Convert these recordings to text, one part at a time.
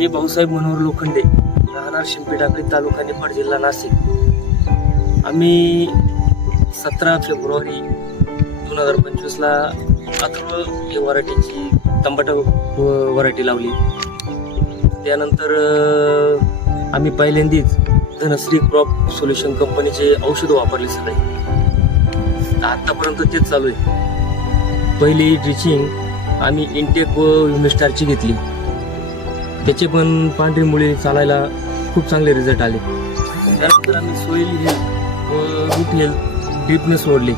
मी भाऊसाहेब मनोहर लोखंडे राहणार शिंपी टाकळी तालुका निफाड जिल्हा नाशिक. आम्ही सतरा फेब्रुवारी दोन हजार पंचवीसला अथर्व या वराठीची तंबाटा वराठी लावली. त्यानंतर आम्ही पहिल्यांदीच धनश्री क्रॉप सोल्युशन कंपनीचे औषधं वापरले सगळे. आत्तापर्यंत तेच चालू आहे. पहिली ड्रिचिंग आम्ही इंटेक व युमिस्टारची घेतली. त्याचे पण पांढरी मुळे चालायला खूप चांगले रिझल्ट आले. त्यानंतर आम्ही सोईल हेल्थ व रूट हेल्थ डीपने सोडले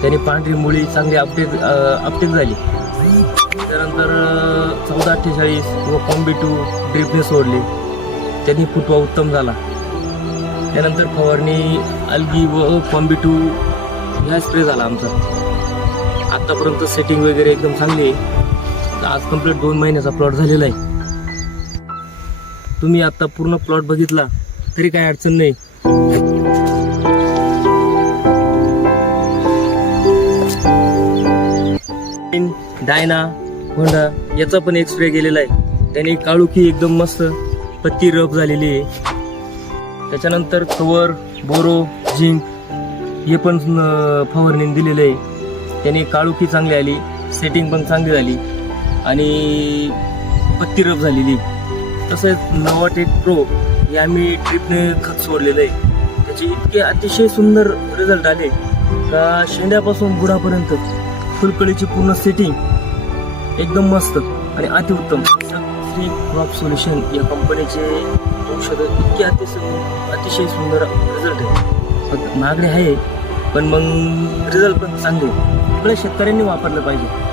त्याने पांढरी मुळी चांगली अपडेट अपडेट झाली. त्यानंतर चौदा अठ्ठेचाळीस व कॉम्बी टू ड्रिपने सोडले त्यांनी फुटवा उत्तम झाला. त्यानंतर फवारणी अलगी व कॉम्बी टू ह्या स्प्रे झाला आमचा. आत्तापर्यंत सेटिंग वगैरे एकदम चांगली आहे. तर आज कंप्लीट दोन महिन्याचा प्लॉट झालेला आहे. तुम्ही आता पूर्ण प्लॉट बघितला तरी काही अडचण नाही. डायना होंडा याचा पण एक स्प्रे गेलेला आहे. त्याने काळुखी एकदम मस्त पत्ती रफ झालेली आहे. त्याच्यानंतर कवर बोरो झिंक हे पण फवारणीने दिलेलं आहे. त्याने काळुखी चांगली आली सेटिंग पण चांगली झाली आणि पत्ती रफ झालेली तसेच नवाटेक प्रो हे आम्ही ट्रिपने खत सोडलेलं आहे. त्याचे इतके अतिशय सुंदर रिझल्ट आले. का शेंड्यापासून बुडापर्यंत फुलकळीची पूर्ण सेटिंग एकदम मस्त आणि अतिउत्तम. श्री क्रॉप सोल्युशन या कंपनीचे औषधं इतके अतिशय अतिशय सुंदर रिझल्ट आहे महागडे आहे पण मग रिझल्ट पण चांगले सगळ्या शेतकऱ्यांनी वापरलं पाहिजे.